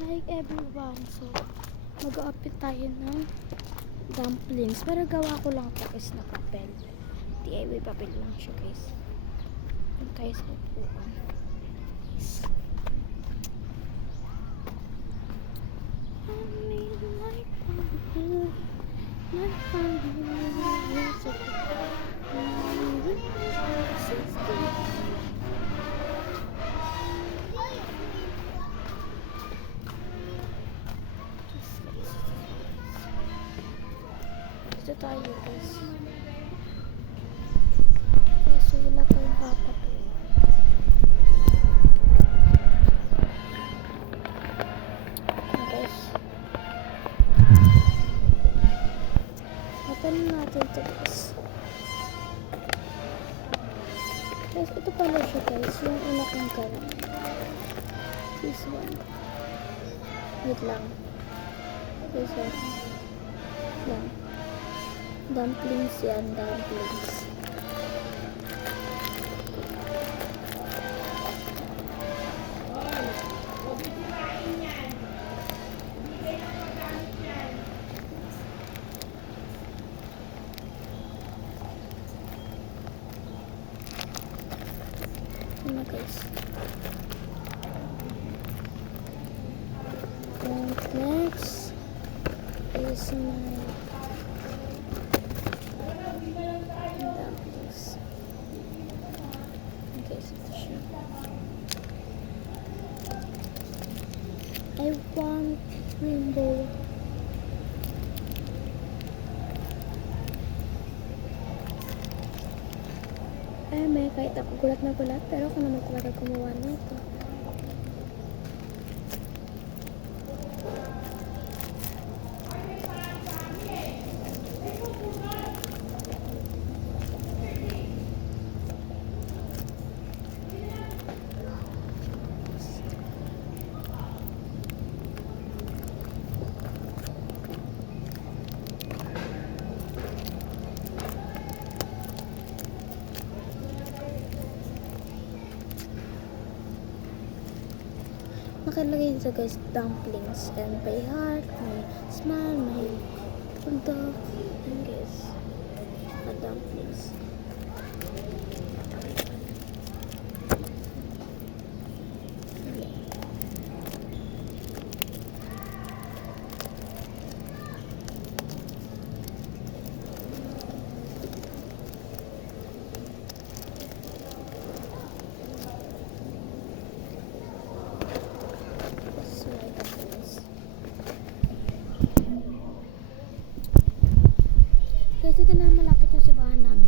Hi everyone, so mag-o-upit tayo ng dumplings, pero gawa ko lang ito guys na papel, DIY papel lang siya guys. Yung tayo sa upuan guys. Dito tayo guys. So wala tayong papat. Guys, open natin ito guys. Guys, ito pala siya guys, yung una kong gawa. This one. Wait lang. This one. Lang. Dumplings yan, dumplings. Ano guys? And next is my dumplings. Okay, so ito siya. I want rainbow. Ay, may kahit ako gulat na gulat, pero ako naman talaga gumawa na ito. Nakalagay dito guys, dumplings, and may heart, may smile, may bulldog, and guys, dumplings. Guys, dito na malapit yung simbahan namin.